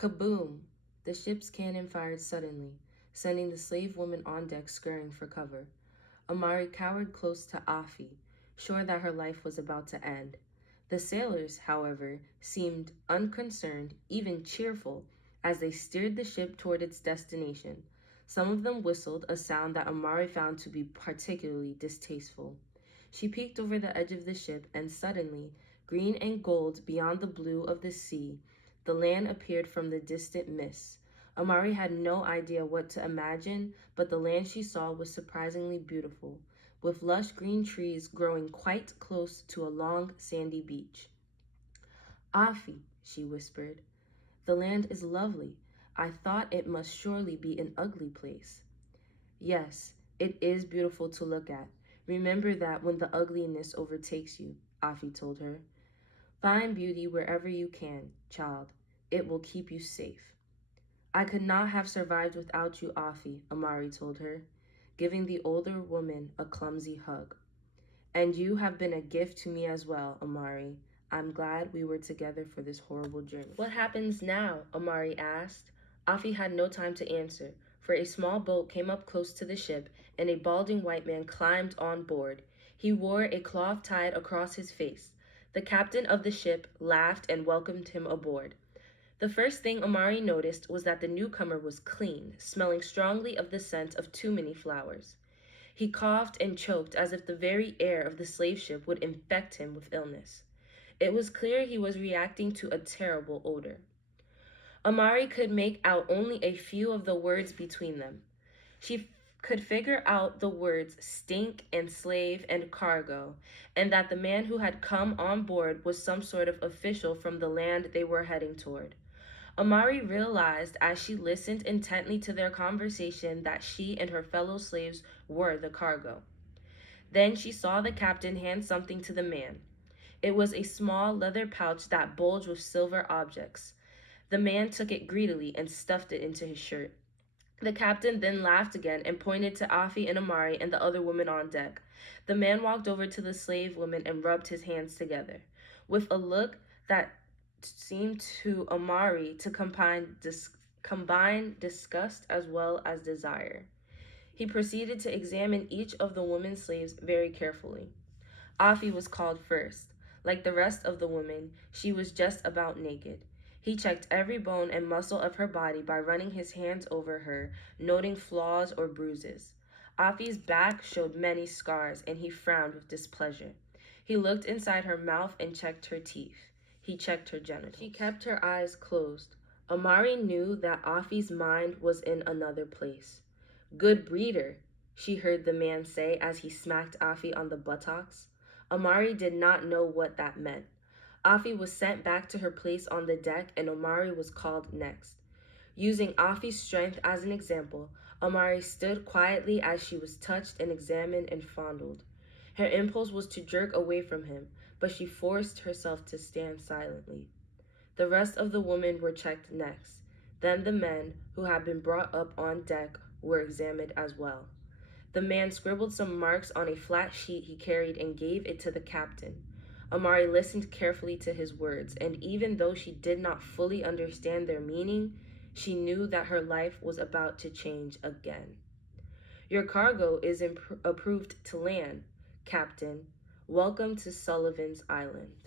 Kaboom! The ship's cannon fired suddenly, sending the slave woman on deck scurrying for cover. Amari cowered close to Afi, sure that her life was about to end. The sailors, however, seemed unconcerned, even cheerful, as they steered the ship toward its destination. Some of them whistled, a sound that Amari found to be particularly distasteful. She peeked over the edge of the ship, and suddenly, green and gold beyond the blue of the sea, the land appeared from the distant mists. Amari had no idea what to imagine, but the land she saw was surprisingly beautiful, with lush green trees growing quite close to a long, sandy beach. Afi, she whispered, the land is lovely. I thought it must surely be an ugly place. Yes, it is beautiful to look at. Remember that when the ugliness overtakes you, Afi told her. Find beauty wherever you can, child. It will keep you safe. I could not have survived without you, Afi, Amari told her, giving the older woman a clumsy hug. And you have been a gift to me as well, Amari. I'm glad we were together for this horrible journey. What happens now? Amari asked. Afi had no time to answer, for a small boat came up close to the ship, and a balding white man climbed on board. He wore a cloth tied across his face. The captain of the ship laughed and welcomed him aboard. The first thing Amari noticed was that the newcomer was clean, smelling strongly of the scent of too many flowers. He coughed and choked as if the very air of the slave ship would infect him with illness. It was clear he was reacting to a terrible odor. Amari could make out only a few of the words between them. She could figure out the words stink and slave and cargo, and that the man who had come on board was some sort of official from the land they were heading toward. Amari realized as she listened intently to their conversation that she and her fellow slaves were the cargo. Then she saw the captain hand something to the man. It was a small leather pouch that bulged with silver objects. The man took it greedily and stuffed it into his shirt. The captain then laughed again and pointed to Afi and Amari and the other women on deck. The man walked over to the slave woman and rubbed his hands together. With a look that seemed to Amari to combine disgust as well as desire. He proceeded to examine each of the women slaves very carefully. Afi was called first. Like the rest of the women, she was just about naked. He checked every bone and muscle of her body by running his hands over her, noting flaws or bruises. Afi's back showed many scars, and he frowned with displeasure. He looked inside her mouth and checked her teeth. He checked her genitals. She kept her eyes closed. Amari knew that Afi's mind was in another place. Good breeder, she heard the man say as he smacked Afi on the buttocks. Amari did not know what that meant. Afi was sent back to her place on the deck, and Amari was called next. Using Afi's strength as an example, Amari stood quietly as she was touched and examined and fondled. Her impulse was to jerk away from him, but she forced herself to stand silently. The rest of the women were checked next. Then the men, who had been brought up on deck, were examined as well. The man scribbled some marks on a flat sheet he carried and gave it to the captain. Amari listened carefully to his words, and even though she did not fully understand their meaning, she knew that her life was about to change again. Your cargo is approved to land, Captain. Welcome to Sullivan's Island.